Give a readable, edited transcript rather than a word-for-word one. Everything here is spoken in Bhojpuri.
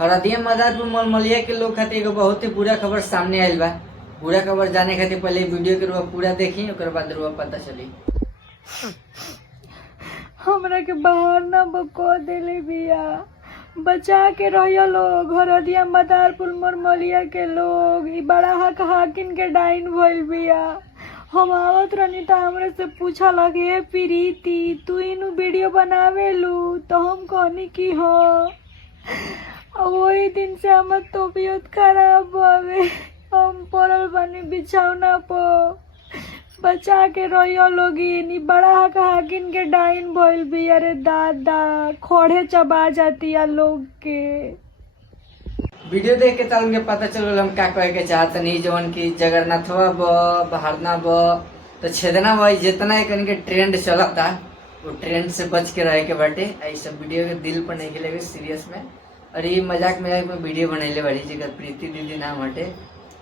हरदिया मदारपुर मलमलिया के लोग खातिर एगो बहुत ही बुरा खबर सामने आयल बा। बुरा खबर जाने खातिर पहले वीडियो के रुआ पूरा देखी, ओकर बाद रुआ पता चली। हमरा के बाहर ना बको देले बिया, बचा के रहियो लोग। हरदिया मदारपुर मलमलिया के लोग ई बड़ा हक हाकिन के डाइन भइल बिया। हम आवत रहनी तो हमरे से पूछा लगे प्रीति तू इनु वीडियो बनावेलू, तो हम कहनी कि हाँ। वही दिन से हमर तबीयत खराब बावे, हम पड़ल बानी बिछौना पर। बचा के रहियो लोगिन, ई बड़ा हाकिन के डाइन भइल बिया रे दादा, खड़े चबा जाती है लोग के। वीडियो देख के तल के पता चल हम का कहे के चाहतनी, जवन की जगन्नाथवा बहरना तो छेदना जितना एक के ट्रेंड चलता वो ट्रेंड से बच के रहे के बाटे। आई सब वीडियो के दिल पर नहीं खेले सीरियस में, और ये मजाक में वीडियो बनैले बाड़ी जगह प्रीति दीदी नाम हटे।